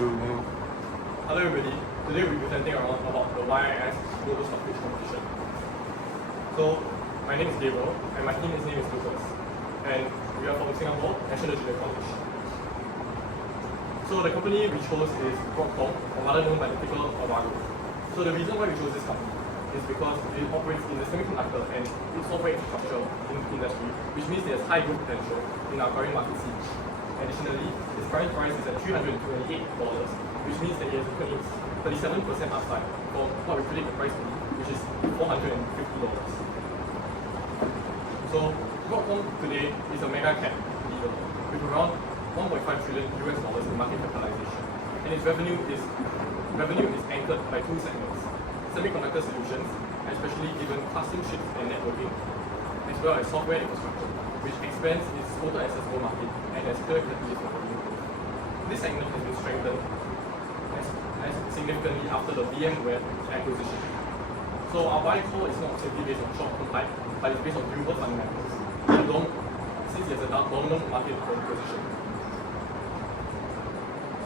Hello everybody, today we'll be presenting around about the YIS Global Stock Pitch Competition. So, my name is Gabriel and my team's name is Lucas, and we are from Singapore National Junior College. So the company we chose is Broadcom, or rather known by the ticker Avago. So the reason why we chose this company is because it operates in the semiconductor and its software infrastructure industry, which means there's high growth potential in our current market scene. Additionally, its current price is at $328, which means that it has a 37% upside from what we predict the price to be, which is $450. So Broadcom today is a mega cap leader with around $1.5 trillion in market capitalization, and its revenue is anchored by two segments: semiconductor solutions, especially given custom chips and networking, as well as software infrastructure, which expands its total accessible market and has clear capabilities for revenue growth. This segment has been strengthened as significantly after the VMware acquisition. So our buy call is not simply based on short-term hype, but it's based on durable fundamentals, since it has a dominant market position.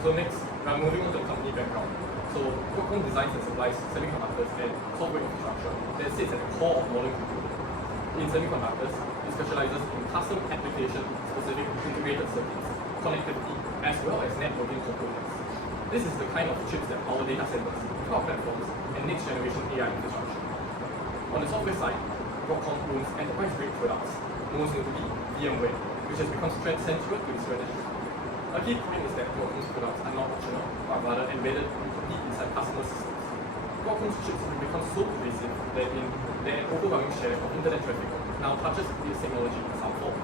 So next, we are moving on to the company background. So Broadcom designs and supplies semiconductors and software infrastructure that sits at the core of modern computing. In semiconductors, it specializes in custom application-specific integrated circuits, connectivity, as well as networking components. This is the kind of chips that power data centers, cloud platforms, and next-generation AI infrastructure. On the software side, Broadcom owns enterprise-grade products, most notably VMware, which has become central to its strategy. A key point is that Broadcom's products are not optional, but rather embedded deep inside customer systems. Broadcom's chips have become so pervasive that an overwhelming share of internet traffic now touches this technology in some form.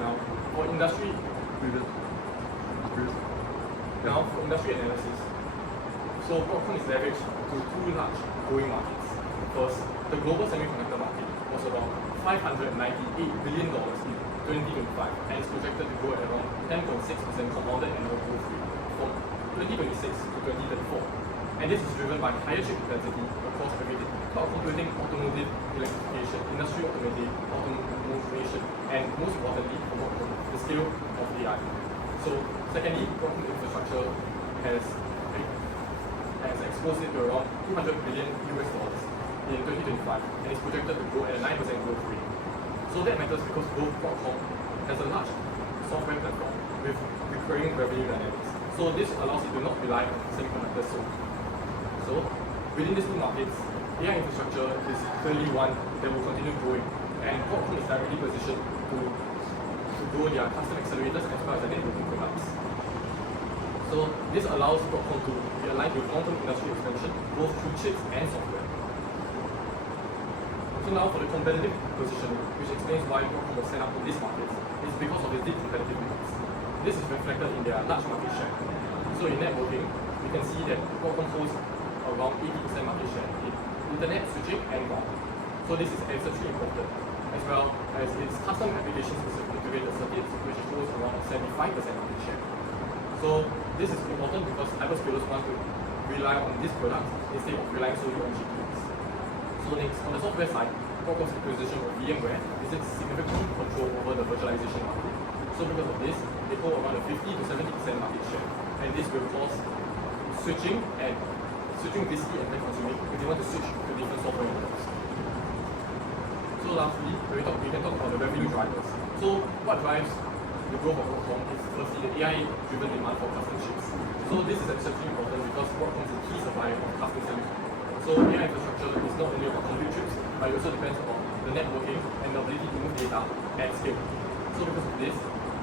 Now, for industry analysis, so Broadcom is leveraged to two large growing markets. First, the global semiconductor market was about $598 billion in 2025 and is projected to grow at around 10.6% compounded annual growth rate from 2026 to 2034. And this is driven by higher chip density across everything: cloud computing, automotive, electrification, industrial automation, and most importantly, the scale of AI. So secondly, Broadcom infrastructure has exposed it to around $200 billion in 2025 and is projected to grow at a 9% growth rate. So that matters because Broadcom has a large software platform with recurring revenue dynamics. So this allows it to not rely on semiconductors solely. So within these two markets, AI infrastructure is clearly one that will continue growing, and Broadcom is directly positioned to grow their custom accelerators as well as their networking products. So this allows Broadcom to be aligned with long-term industry expansion, both through chips and software. So now for the competitive positioning, which explains why Broadcom was set up in these markets, is because of its deep competitive moats. This is reflected in their large market share. So in networking, we can see that Broadcom holds around 80% market share in internet, switching, and routing. So this is exceptionally important, as well as its custom application-specific integrated circuits, which holds around 75% market share. So this is important because hyperscalers want to rely on these products instead of relying solely on GPUs. So next, on the software side, Broadcom's acquisition of VMware is its significant control over the virtualization market. So because of this, they hold around a 50 to 70% market share, and this will cause switching risky and time consuming if they want to switch to different software models. So lastly, we can talk about the revenue drivers. So what drives the growth of Broadcom is firstly the AI-driven demand for custom chips. So this is exceptionally important because Broadcom is a key supplier of custom semiconductors. So AI infrastructure is not only about compute chips, but it also depends on the networking and the ability to move data at scale. So because of this,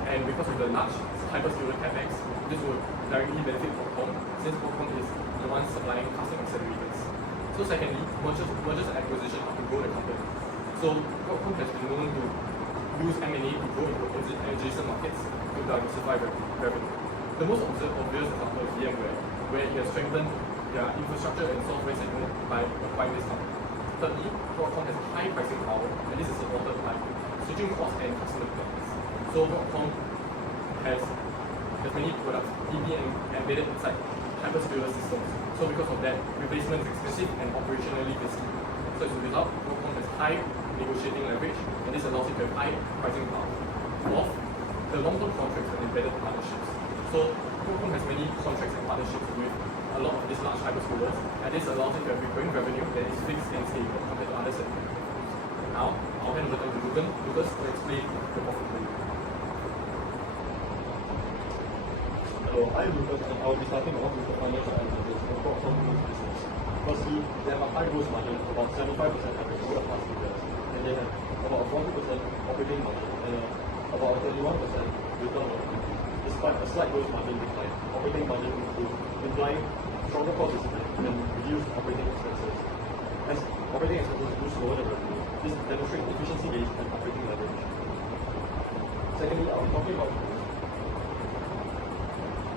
and because of the large hyperscaler capex, this will directly benefit Broadcom, since Broadcom is the one supplying custom accelerators. So secondly, mergers and acquisition are to grow the company. So Broadcom has been known to use M&A to grow into adjacent markets to diversify revenue. The most obvious example is VMware, where it has strengthened their infrastructure and software segment by acquiring this company. Thirdly, Broadcom has high pricing power, and this is supported by switching costs and customer plans. So Broadcom has many products deeply embedded inside hyperscaler systems. So because of that, replacement is expensive and operationally risky. So as a result, Broadcom has high negotiating leverage, and this allows it to have high pricing power. Fourth, the long-term contracts and embedded partnerships. So Qualcomm has many contracts and partnerships with a lot of these large hyperscalers, and this allows it to have recurring revenue that is fixed and stable compared to other segments. Now, I'll hand over time to Lucas to explain the profitability. Hello, I'm Lucas, and I will be starting off with the financial advantages of Qualcomm's business. Firstly, they have a high gross margin of about 75% average over the past 2 years, and they have about a 40% operating margin and about a 31% return on equity. Despite a slight gross margin decline, operating margin improved, implying stronger cost discipline and reduced operating expenses. As operating expenses grew slower than revenue, this demonstrates efficiency gains and operating leverage. Secondly, I'll be talking about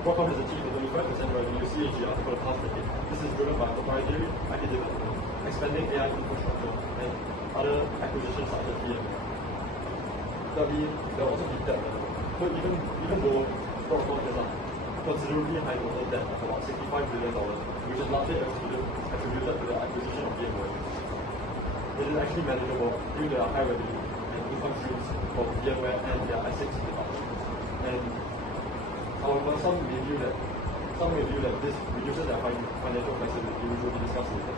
Qualcomm has achieved a 25% revenue CAGR over the past decade. This is driven by proprietary IP development, expanding AI infrastructure, and other acquisitions such as VMware. Thirdly, there will also be debt level. So even though Qualcomm has a considerably high total debt of about $65 billion, which is largely attributed to the acquisition of VMware, it is actually manageable due to their high revenue and income streams from VMware and their ASICs departments. And however, some may view that this reduces their financial flexibility, which will be discussed later.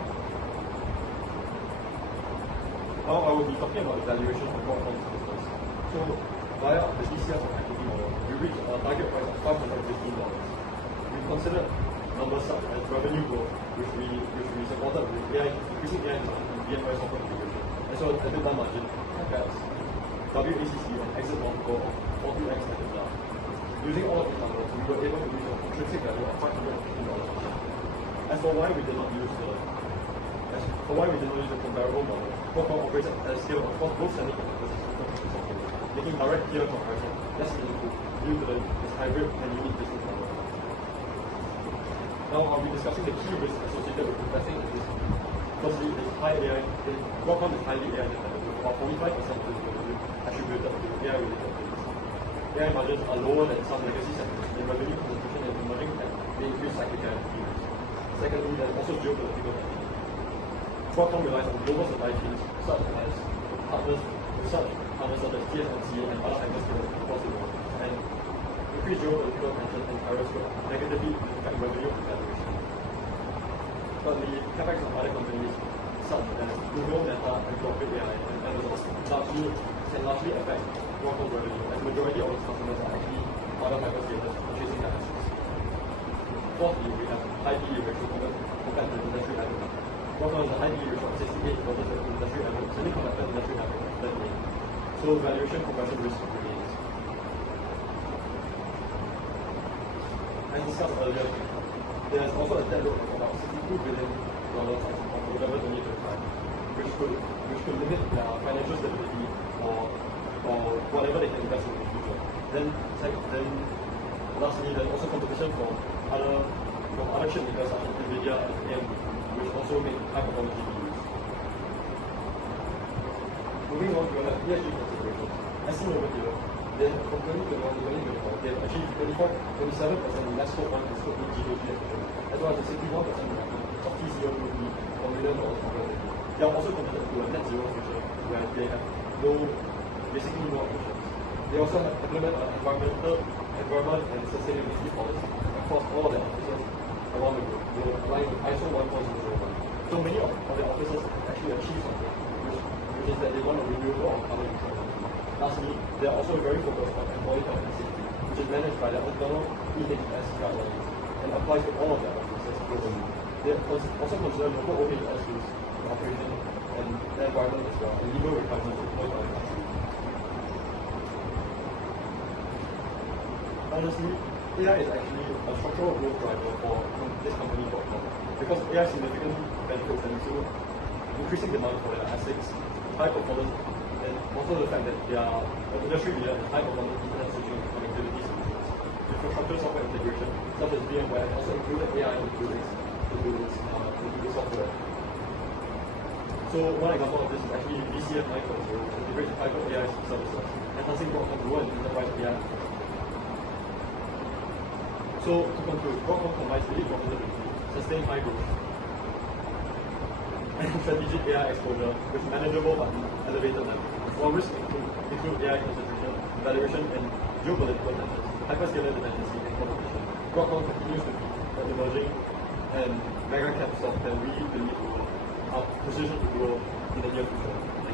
Now I will be talking about the valuation of Qualcomm's business. So via the DCF of equity model, we reached a target price of $515. We considered numbers such as revenue growth, which we supported with increasing AI demand and VMware software integration, as well as EBITDA margin, CapEx, WACC, and exit multiple of 40x EBITDA. Using all of these numbers, we were able to reach an intrinsic value of $515 per share. As for why we did not use the comparable model, Qualcomm operates at a scale across both semiconductors and infrastructure sectors, making direct peer comparison less meaningful due to its hybrid and unique business model. Now I'll be discussing the key risks associated with investing in this. Firstly, Qualcomm is highly AI dependent, with about 45% of its revenue attributed to AI-related activities. AI margins are lower than some legacy sectors, and revenue concentration in emerging tech may increase cyclicality. Secondly, there is also geopolitical tension. Qualcomm relies on global supply chains such as partners such as TSMC and other hyperscalers across the world, and increased geopolitical tension and tariffs will negatively impact revenue and valuation. Thirdly, CapEx of other companies such as Google, Meta, and Corporate AI, and Amazon can largely affect Qualcomm revenue, as the majority of its customers are actually other hyperscalers purchasing their assets. Fourthly, we have high PE ratio compared to the industry average. Qualcomm has a high PE ratio of 68 versus the industry average, semiconductor industry average of 38. So valuation compression risk remains. As discussed earlier, there is also a debt load of about $62 billion of November 2025, which could limit their financial stability or whatever they can invest in the future. Then lastly, there's also competition from other chip makers such as NVIDIA and AMD, which also make high-performance GPUs. Moving on to ESG considerations. As seen over here, from 2021 to 2024, they have achieved 27% less scope 1 and scope 2 GHG emissions, as well as a 61% reduction of TCO2 per million dollars of revenue. They are also committed to a net zero future where they have basically no emissions. They also have implemented an environment and sustainability policy across all of their offices around the globe. They are aligned with ISO 1.001. So many of their offices actually achieve something, which is that they want a renewable or carbon neutral energy. Lastly, they are also very focused on employee health and safety, which is managed by their internal EHS guidelines and applies to all of their offices globally. They also consider local OHS rules in operation and the environment as well, and legal requirements employed by the country. Honestly, AI is actually a structural growth driver for this company Qualcomm, because AI significantly benefits them through increasing demand for their ASICs, high performance, and also the fact that they are an industry leader in high performance internet switching and connectivity solutions. Infrastructure software integration, such as VMware, also included AI into the software. So one example of this is actually VCF 9.0, which integrates private AI services, enhancing Qualcomm's role in enterprise AI. So to conclude, Qualcomm combines elite profitability, sustained high growth, and strategic AI exposure with manageable but elevated leverage. While risks include AI concentration, valuation, and geopolitical tensions, hyperscaler dependency, and competition. Broadcom continues to be an emerging and mega cap stock that we believe are positioned to grow in the near future.